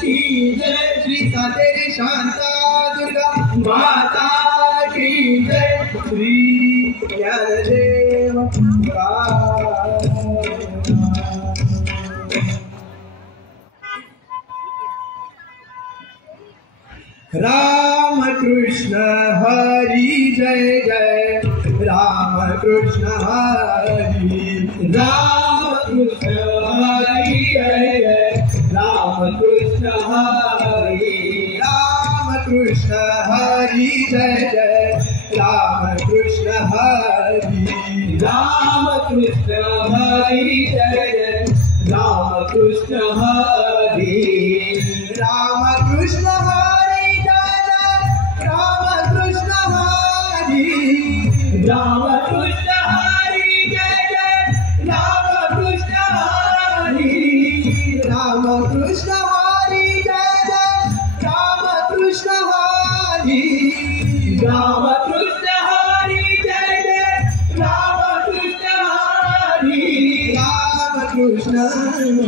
की जय, श्री सातेरी शांता दुर्गा माता की जय, श्री ज्ञानदेव राम कृष्ण हरी जय जय, राम कृष्ण हरी, राम कृष्ण हरी जय जय, राम कृष्ण हरी, राम कृष्ण हरी जय जय, राम कृष्ण हरी, राम कृष्ण हरी जय जय, राम कृष्ण हरी, राम कृष्ण हरी जय जय, राम कृष्ण हरी, राम कृष्ण हरी जय जय, राम कृष्ण हरी, राम कृष्ण हरी जय जय, राम कृष्ण हरी, राम कृष्ण हरी जय जय, राम कृष्ण हरी, राम कृष्ण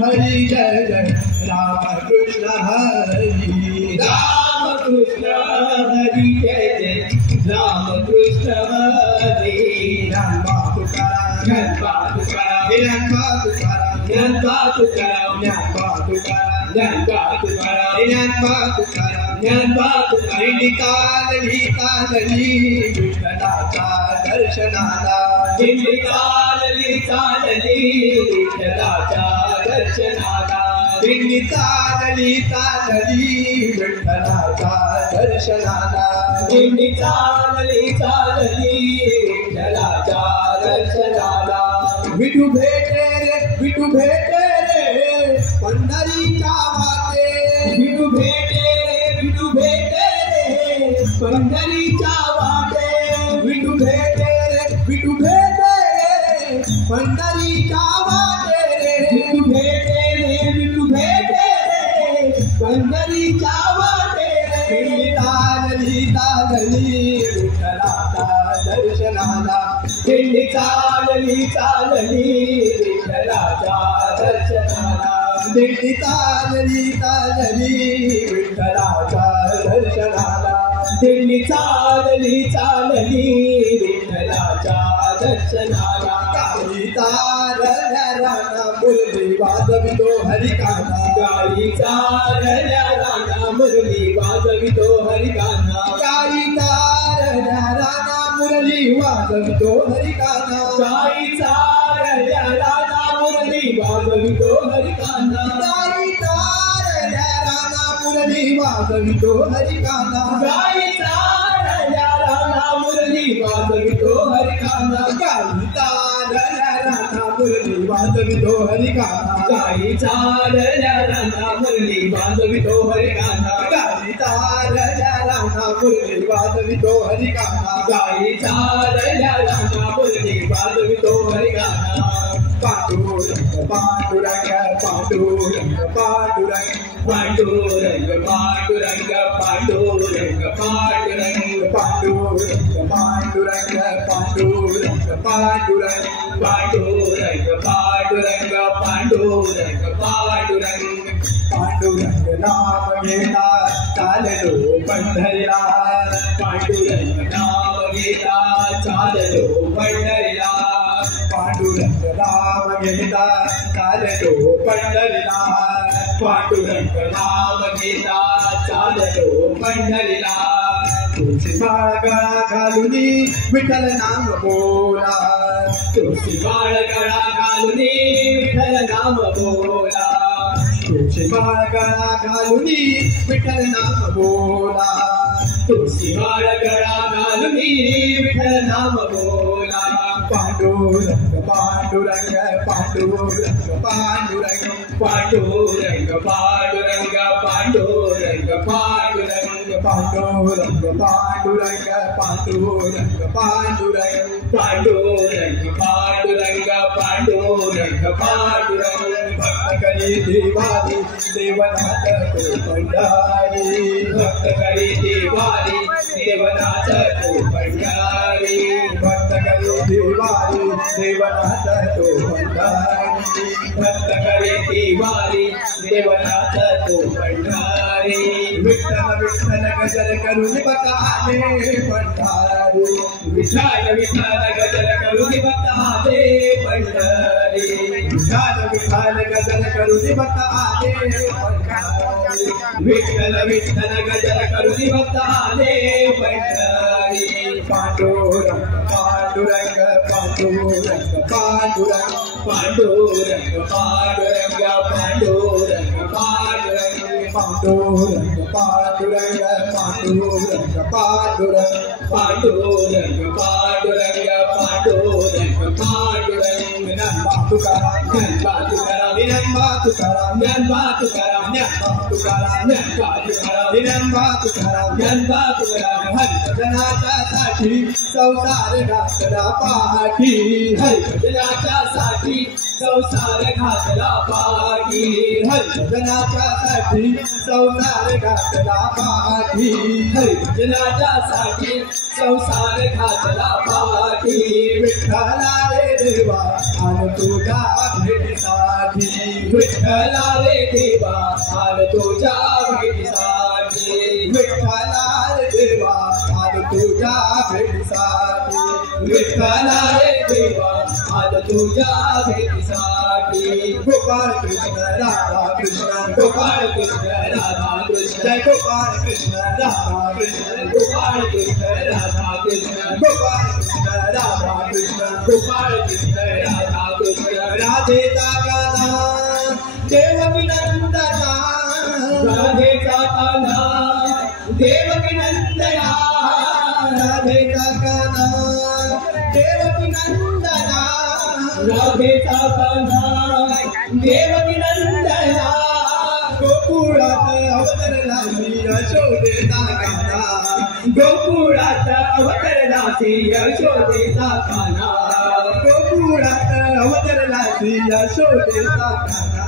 हरी जय जय, राम कृष्ण हरी, राम कृष्ण हरी जय जय, राम कृष्ण हरी, ज्ञानबा तुकाराम, ज्ञानबा तुकाराम, ज्ञानबा तुकाराम, ज्ञानबा तुकाराम, ज्ञानबा तुकाराम, ज्ञानबा तुकाराम, ज्ञानबा तुकाराम, ज्ञानबा तुकाराम, दिंडी चालली विठ्ठलाच्या दर्शनाला, दिंडी चालली चालली विठ्ठलाच्या दर्शनाला, दिंडी चालली विठ्ठलाच्या दर्शनाला, दिंडी चालली चालली विठ्ठलाच्या दर्शनाला, विठू भेटे रे पंढरीच्या वाटे, विठू भेटे रे पंढरीच्या वाटे, विठू भेटे रे पंढरीच्या वाटे, विठू भेटे रे पंढरीच्या वाटे, दिंडी चालली विठ्ठलाच्या दर्शनाला, दिंडी चालली विठ्ठलाच्या दर्शनाला, दिंडी चालली विठ्ठलाच्या दर्शनाला, दिंडी चालली विठ्ठलाच्या दर्शनाला, गाई चालल्या राणा मुरली वाजवितो हरिकाना, गाई चालल्या राणा मुरली वाजवितो हरिकाना, गाई चालल्या राणा मुरली वाजवितो हरिकाना, गाई चालल्या राणा मुरली वाजवितो हरिकाना, गाई चालल्या राणा मुरली वाजवितो हरिकाना, गाई चालल्या राणा मुरली वाजवितो हरिकाना, गाई चालल्या राणा मुरली वाजवितो हरिकाना, गाई चालल्या राणा मुरली वाजवितो हरिकाना, गाई चालल्या राणा मुरली वाजवितो हरिकाना, गाई चालल्या राणा मुरली वाजवितो हरिकाना, पांडुरंग पांडुरंग पांडुरंग पांडुरंग पांडुरंग पांडुरंग पांडुरंग पांडुरंग पांडुरंग पांडुरंग पांडुरंग पांडुरंग पांडुरंग पांडुरंग पांडुरंग पांडुरंग पांडुरंग नाम घेता चाललो पंढरीला, पांडुरंग नाम घेता चाललो पंढरीला, पांडुरंग नाम घेता चाललो पंढरीला, पांडुरंग नाम घेता चाललो पंढरीला, तुळशी माळ गळा घालून विठ्ठल नाम बोला, तुळशी माळ गळा घालून विठ्ठल नाम बोला, तुळशी माळ गळा घालून विठ्ठल नाम बोला, तुळशी माळ गळा घालून विठ्ठल नाम बोला, पांडुरंग पांडुरंग पांडुरंग पांडुरंग पांडुरंग पांडुरंग पांडुरंग पांडुरंग पांडुरंग पांडुरंग पांडुरंग पांडुरंग पांडुरंग पांडुरंग पांडुरंग पांडुरंग भक्त करी दिवाळी देवनाथ तो पंढरी, भक्त करी दिवाळी देवनाथ तो पंढरी, भक्त करी दिवाळी देवनाथ तो पंढरी, भक्त करी दिवाळी देवनाथ तो पंढरी, विठ्ठल विठ्ठल गजर करून भक्त आले पंढरी विठ्ठल विठ्ठल गजर करून भक्त आले पंढरी विठ्ठल विठ्ठल गजर करून भक्त आले पंढरी विठ्ठल विठ्ठल गजर करून भक्त आले पंढरी पांडुरंग पांडुरंग पांडुरंग पांडुरंग पांडुरंग पांडुरंग पांडुरंग पांडुरंग पांडुरंग पांडुरंग पांडुरंग पांडुरंग पांडुरंग पांडुरंग पांडुरंग पांडुरंग ज्ञानबा तुकाराम ज्ञानबा तुकाराम ज्ञानबा तुकाराम ज्ञानबा तुकाराम ज्ञानबा तुकाराम ज्ञानबा तुकाराम ज्ञानबा तुकाराम ज्ञानबा तुकाराम हरिभजनाच्यासाठी संसार घातला पाठी हरिभजनाच्यासाठी संसार घातला पाठी हरिभजनाच्यासाठी संसार घातला पाठी हरिभजनाच्यासाठी संसार घातला पाठी विठ्ठला रे देवा आन तुझ्या भेटीसाठी विठ्ठला रे देवा आन तुझ्या भेटीसाठी विठ्ठला रे देवा आन तुझ्या भेटीसाठी विठ्ठला रे देवा आन तुझ्या भेटीसाठी गोपाळ कृष्ण राधा कृष्ण गोपाळ कृष्ण राधा कृष्ण जय गोपाळ कृष्ण राधा कृष्ण गोपाळ कृष्ण राधा कृष्ण गोपाळ कृष्ण राधा कृष्ण गोपाळ कृष्ण राधा कृष्ण राधेचा गाना देवकी नंदना राधेचा कान्हा देवकी नंदना राधेचा गाना देवकी नंदना राधेचा कान्हा देवकी नंदना गोकुळात अवतरला श्री यशोदेचा गाना गोकुळात अवतरला श्री यशोदेचा कान्हा गोकुळात अवतरला श्री यशोदेचा गाना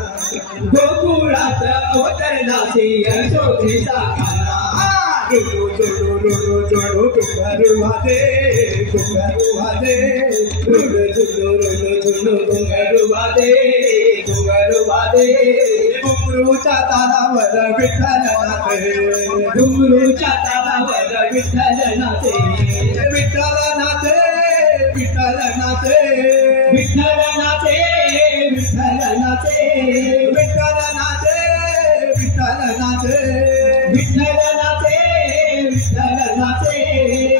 गोकुळात अवतरला श्री यशोदेचा कान्हा जोडो जोडो जोडो जोडो घुंगारू वादे घुंगारू वादे झुलू झुलू झुलू झुलू घुंगरू वादे घुंगरू वादे घुंगरूच्या तालावर विठ्ठल नाचे घुंगरूच्या तालावर विठ्ठल नाचे विठ्ठल नाचे विठ्ठल नाचे विठ्ठल नाचे विठ्ठल नाचे विठ्ठल नाचे विठ्ठल नाचे विठ्ठल नाचे विठ्ठल नाचे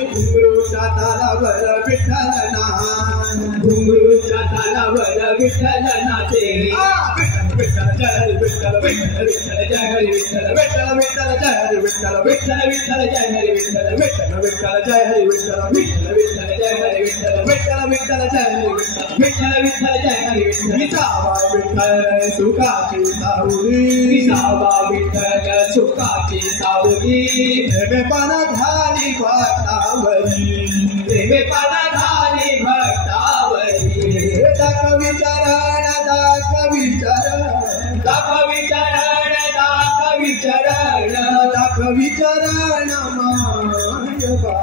घुंगरूच्या तालावर विठ्ठल नाच घुंगरूच्या तालावर विठ्ठल नाचे विठ्ठल जय हरी विठ्ठल विठ्ठल विठ्ठल जय हरी विठ्ठल विठ्ठल विठ्ठल जय हरी विठ्ठल विठ्ठल विठ्ठल जय हरी विठ्ठल विठ्ठल विठ्ठल जय हरी विठ्ठल विठ्ठल विठ्ठल जय हरी विठ्ठल विठ्ठल विठ्ठल जय हरी विठ्ठल विठ्ठल विठ्ठल जय हरी विठ्ठल विसावा विठ्ठल सुखाची सावली विसावा विठ्ठल सुखाची सावली प्रेमे पाना घाली भक्तावरी प्रेमे पाना घाली भक्तावरी दाखवी चरण दाखवी चरण दाखवी चरण दाखवी चरण दाखवी चरण मायबा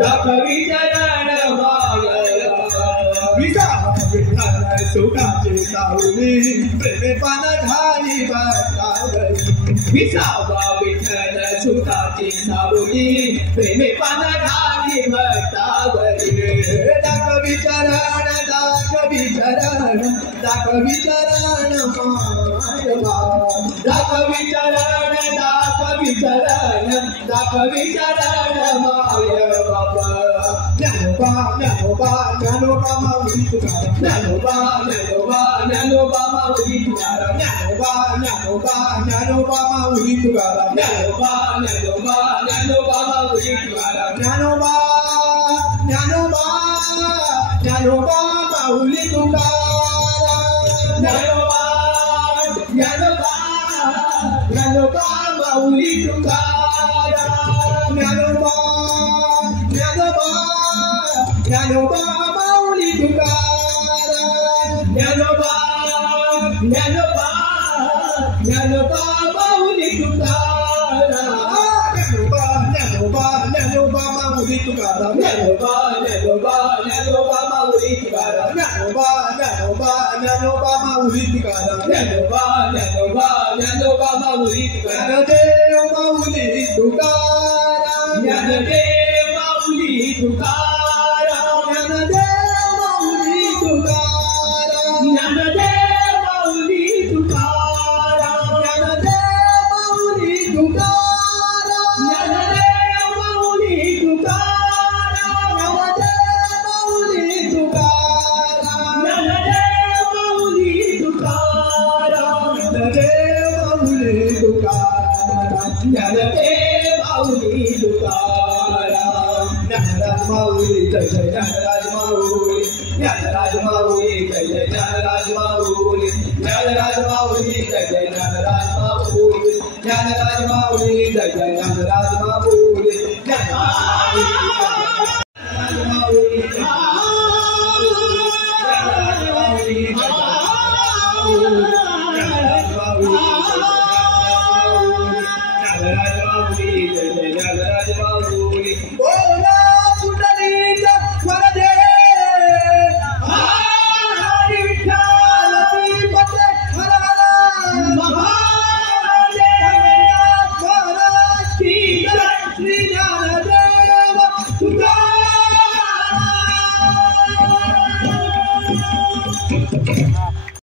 दाखवी चरण मायबा विसावा विठ्ठल सुखाची सावली प्रेमे पाना घाली भक्तावरी विसावा विठ्ठल सुखाची सावली प्रेमे पाना घाली भक्तावरी दाखवी चरण दाखवी चरण दाखवी चरण मायबा दाखवी चरण दाखवी चरण दाखवी चरण मायबाबा ज्ञानोबा ज्ञानोबा ज्ञानोबा माऊली तुकाराम ज्ञानोबा ज्ञानोबा ज्ञानोबा माऊली तुकाराम ज्ञानोबा ज्ञानोबा ज्ञानोबा माऊली तुकाराम ज्ञानोबा ज्ञानोबा ज्ञानोबा माऊली तुकाराम ज्ञानोबा ज्ञानोबा ज्ञानोबा माऊली तुकाराम ज्ञानोबा ज्ञानोबा ज्ञानोबा माऊली तुकाराम ज्ञानोबा ज्ञानोबा ज्ञानोबा माऊली तुकाराम ज्ञानोबा ज्ञानोबा ज्ञानोबा माऊली तुकाराम ज्ञानोबा ज्ञानोबा ज्ञानोबा माऊली तुकाराम ज्ञानोबा ज्ञानोबा ज्ञानोबा माऊली तुकाराम ज्ञानोबा ज्ञानोबा ज्ञानोबा माऊली तुकाराम ज्ञानोबा ज्ञानोबा ज्ञानोबा माऊली तुकाराम ज्ञानदेव माऊली तुकाराम ज्ञानदेव माऊली तुकाराम ज्ञानदेव माऊली तुकाराम ज्ञानदेव माऊली तुकाराम ज्ञानदेव माऊली तुकाराम ज्ञानदेव माऊली तुकाराम ज्ञानदेव माऊली तुकाराम ज्ञानदेव माऊली तुकाराम ज्ञानदेव माऊली ज्ञानदेव माऊली तुकाराम तुकाराम ज्ञानराज माऊली जय जय ज्ञानराज माऊली ज्ञानराज माऊली जय जय ज्ञानराज माऊली ज्ञानराज माऊली जय जय ज्ञानराज माऊली ज्ञानराज माऊली जय जय ज्ञानराज माऊली ज्ञानराज माऊली